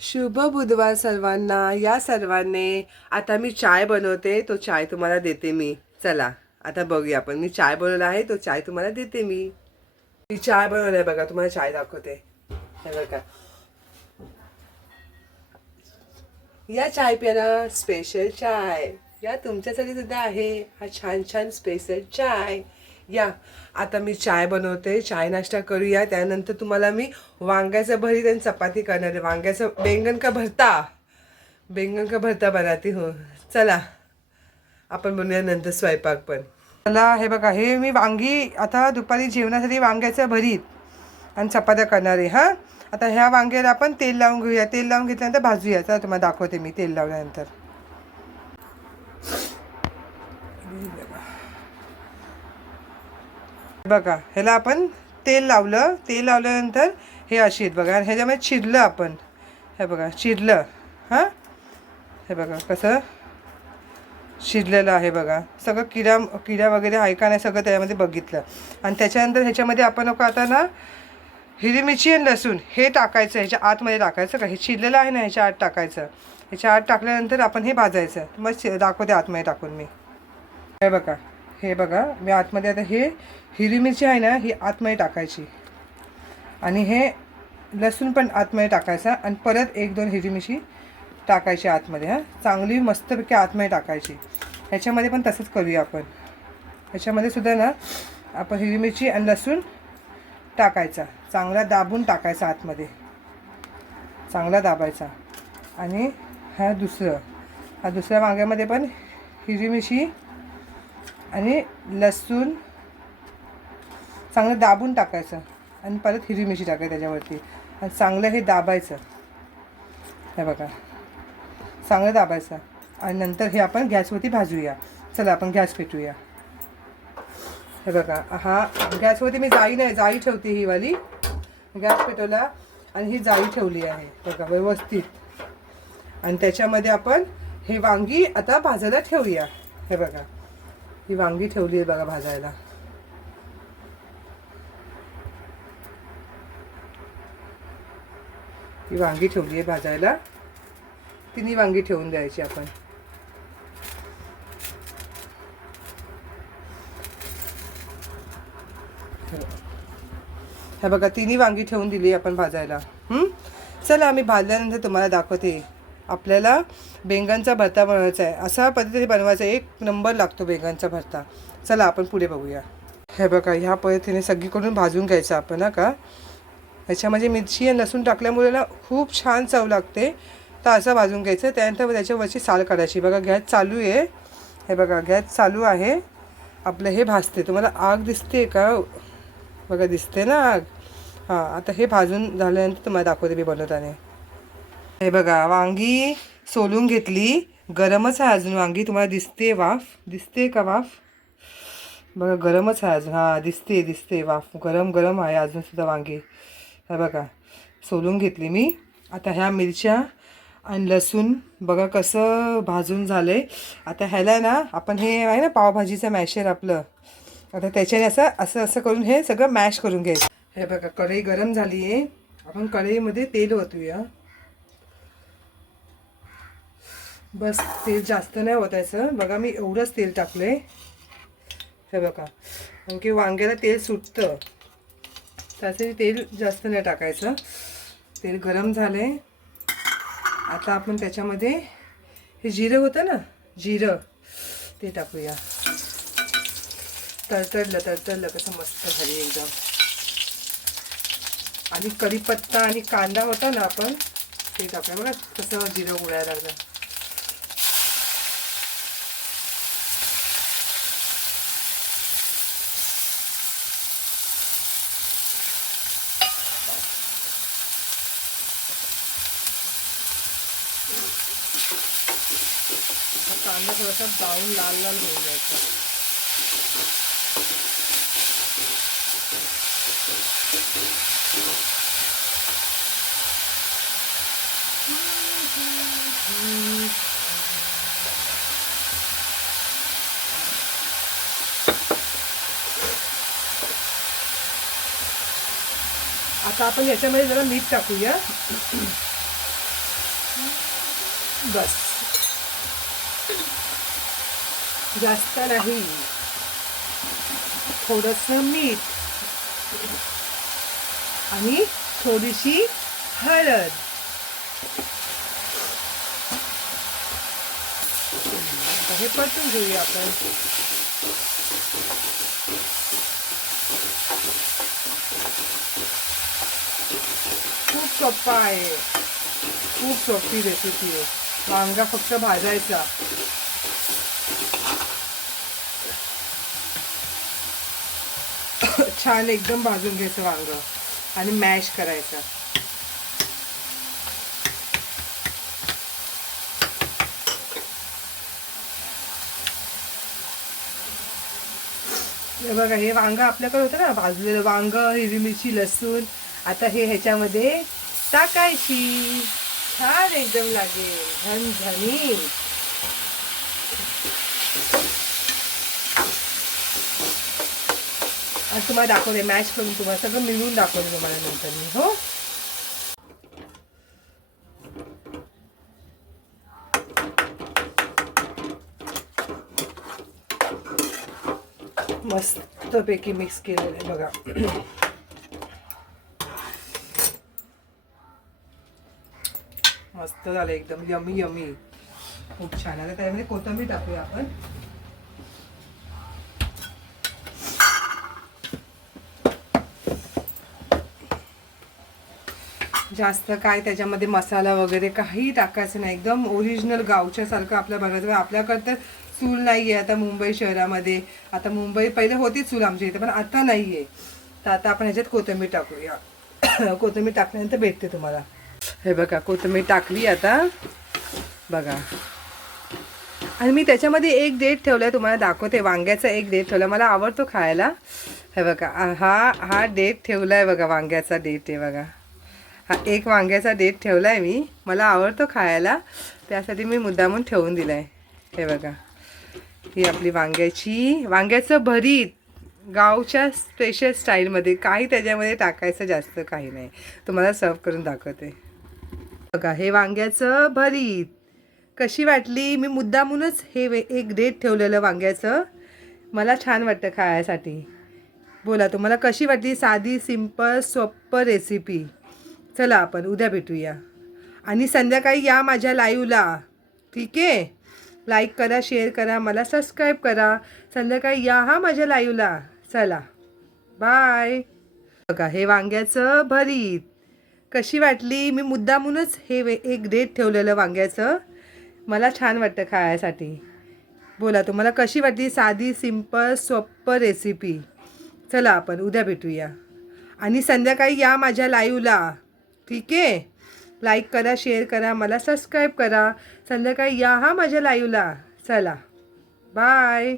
शुभ बुधवार सर्वांना. या सर्वांनी आता मी चाय बनवते, तो चाय तुम्हाला देते मी. चला आता बघूया आपण. मी चाय बनवला आहे, तो चाय तुम्हाला देते मी चाय बनवलाय बघा, तुम्हाला चाय दाखवते. हे बघा, या चाय प्याला स्पेशल चाय या तुमच्यासाठी सुद्धा आहे. हा छान छान स्पेशल चाय या. आता मी चाय बनवते, चाय नाश्ता करूया. त्यानंतर तुम्हाला मी वांग्याचं भरीत आणि चपाती करणार आहे. वांग्याचं बैंगन का भरता बनाती हो. चला आपण बनवूया नंतर स्वयंपाक पण. चला हे बघा, हे मी वांगी आता दुपारी जेवणासाठी वांग्याचं भरीत आणि चपात्या करणार आहे. हां, आता ह्या वांग्याला आपण तेल लावून घेऊया. तेल लावून घेतल्यानंतर भाजूया. चला तुम्हाला दाखवते मी तेल लावल्यानंतर. बघा, ह्याला आपण तेल लावलं. तेल लावल्यानंतर हे अशी आहेत बघा. ह्याच्यामध्ये चिरलं आपण. हे बघा चिरलं. हां, हे बघा कसं शिजलेलं आहे बघा. सगळं किडा वगैरे आहे का नाही सगळं त्याच्यामध्ये बघितलं. आणि त्याच्यानंतर ह्याच्यामध्ये आपण आता ना हिरवी मिरची आणि लसूण हे टाकायचं. ह्याच्या आतमध्ये टाकायचं का, हे शिजलेलं आहे ना ह्याच्या आत टाकायचं. ह्याच्या आत टाकल्यानंतर आपण हे भाजायचं. मग दाखवते आतमध्ये टाकून मी. हे बघा मी आतमध्ये आता हे हिरवी मिरची आहे ना ही आतमध्ये टाकायची. आणि हे लसूण पण आतमध्ये टाकायचा. आणि परत 1-2 हिरवी मिरची टाकायची आतमध्ये. हां, चांगली मस्तपैकी आतमध्ये टाकायची. ह्याच्यामध्ये पण तसंच करूया आपण. ह्याच्यामध्ये सुद्धा ना आपण हिरवी मिरची आणि लसूण टाकायचा. चांगला दाबून टाकायचा आतमध्ये. चांगला दाबायचा. आणि हा दुसऱ्या वांग्यामध्ये पण हिरवी मिरची आणि लसूण चांगलं दाबून टाकायचं. आणि परत हिरवी मिरची टाकायची त्याच्यावरती. आणि चांगलं हे दाबायचं. हे बघा चांगलं दाबायचं. आणि नंतर हे आपण गॅसवरती भाजूया. चला आपण गॅस पेटूया. हे बघा, हा गॅसवरती मी जाळी ठेवते. ही वाली गॅस पेटवला आणि ही जाळी ठेवली आहे बघा व्यवस्थित. आणि त्याच्यामध्ये आपण हे वांगी आता भाजायला ठेवूया. हे बघा ही वांगी ठेवली आहे बघा भाजायला. ही वांगी ठेवली आहे भाजायला. तिन्ही वांगी ठेवून द्यायची आपण. हे बघा तिन्ही वांगी ठेवून दिली आपण भाजायला. चला आम्ही भाजल्यानंतर तुम्हाला दाखवते. आपल्याला बैंगनचा भरता बनवायचा आहे. असा पद्धतीने बनवायचा, 1 नंबर लागतो बैंगनचा भरता. चला आपण पुढे बघूया. हे बघा ह्या पद्धतीने सगळीकडून भाजून घ्यायचं आपण. का ह्याच्यामध्ये मिरची आणि लसूण टाकल्यामुळे ना खूप छान चव लागते. तर असं भाजून घ्यायचं. त्यानंतर त्याच्यावरची साल काढायची. बघा गॅस चालू आहे. हे बघा गॅस चालू आहे. आपलं हे भाजते. तुम्हाला आग दिसते का? बघा दिसते ना आग. हां, आता हे भाजून झाल्यानंतर तुम्हाला दाखवते मी बनवताना. हे बघा वांगी सोलून घेतली. गरमच आहे अजून वांगी. तुम्हाला दिसते वाफ? दिसते का वाफ? बघा गरमच आहे अजून. हां दिसते वाफ. गरम आहे अजून सुद्धा वांगी. हे बघा सोलून घेतली मी. आता ह्या मिरच्या आणि लसूण बघा कसं भाजून झालं आहे. आता ह्याला ना आपण हे आहे ना पावभाजीचं मॅशर आपलं. आता त्याच्याने असं करून हे सगळं मॅश करून घ्यायचं. हे बघा कढई गरम झाली आहे. आपण कढईमध्ये तेल ओतूया. बस तेल जास्त नाही ओतायचं. बघा मी एवढंच तेल टाकलं आहे. हे बघा कारण की वांग्याला तेल सुटतं. त्यासाठी तेल जास्त नाही टाकायचं. तेल गरम झालं आहे. आता आपण त्याच्यामध्ये हे जिरं होतं ना जिरं ते टाकूया. तडतडलं कसं मस्त झाली एकदम. आणि कढीपत्ता आणि कांदा होता ना आपण ते टाकूया. बघा कसं जिरं उडायला लागलं. कांदा थोडासा ब्राऊन लाल होऊन जायचा. आता आपण याच्यामध्ये जरा मीठ टाकूया. बस, जास्त नाही, थोडंसं मीठ आणि थोडीशी हळद. हे परतून घेऊया आपण. खूप सोपा आहे, खूप सोपी रेसिपी आहे. वांगा फक्त भाजायचा. छान एकदम भाजून घ्यायचं वांग आणि मॅश करायचं. हे बघा, हे वांग आपल्याकडे होतं ना भाजलेलं वांग, हिरवी मिरची, लसूण. आता हे ह्याच्यामध्ये टाकायची. छान एकदम लागेल, झणझणीत. आणि तुम्हाला दाखवते मॅश करून, तुम्हाला सगळं मिळून दाखवते तुम्हाला नंतर मी. हो, मस्तपैकी मिक्स केलेलं आहे बघा. मस्त झालं एकदम, यमी यमी, खूप छान. आता त्यामध्ये कोथिंबीर टाकूया आपण. जास्त काय त्याच्यामध्ये मसाला वगैरे काही टाकायचं नाही, एकदम ओरिजिनल गावच्या सारखं आपल्या बघायचं. आपल्याकडे तर चूल नाही आहे आता मुंबई शहरामध्ये. आता मुंबई पहिले होती चूल आमच्या इथे, पण आता नाही आहे. तर आता आपण ह्याच्यात कोथिंबीर टाकूया. कोथिंबीर टाकल्यानंतर भेटते तुम्हाला. हे बघा, कोथिंबीर टाकली आता बघा. आणि मी त्याच्यामध्ये एक डेट ठेवला आहे, तुम्हाला दाखवते. वांग्याचा एक डेट ठेवला, मला आवडतो खायला. हे बघा, हा डेट ठेवला आहे बघा, वांग्याचा डेट आहे बघा. हा एक वांग्याचा डेट ठेवला आहे मी, मला आवडतो खायला, त्यासाठी मी मुद्दामून ठेवून दिला आहे. हे बघा, ही आपली वांग्याचं भरीत गावच्या स्पेशल स्टाईलमध्ये. काही त्याच्यामध्ये टाकायचं जास्त काही नाही. तुम्हाला सर्व करून दाखवते बघा. हे वांग्याचं भरीत कशी वाटली? मी मुद्दामूनच हे एक डेट ठेवलेलं वांग्याचं, मला छान वाटतं खायसाठी. बोला तुम्हाला कशी वाटली? साधी सिंपल सोप्पं रेसिपी. चला आपण उद्या भेटूया. आणि संध्याकाळी या माझ्या लाईव्हला, ठीक आहे? लाईक करा, शेअर करा, मला सबस्क्राईब करा. संध्याकाळी या हा माझ्या लाईव्हला. चला, बाय. बघा, हे वांग्याचं भरीत कशी वाटली? मी मुद्दामूनच हे एक डेट ठेवलेलं वांग्याचं, मला छान वाटतं खायसाठी. बोला तुम्हाला कशी वाटली? साधी सिंपल सोप्पं रेसिपी. चला आपण उद्या भेटूया. आणि संध्याकाळी या माझ्या लाईव्हला, ठीक आहे? लाईक करा, शेअर करा, मला सबस्क्राईब करा. संध्याकाळी या हा माझ्या लाईव्हला. चला, बाय.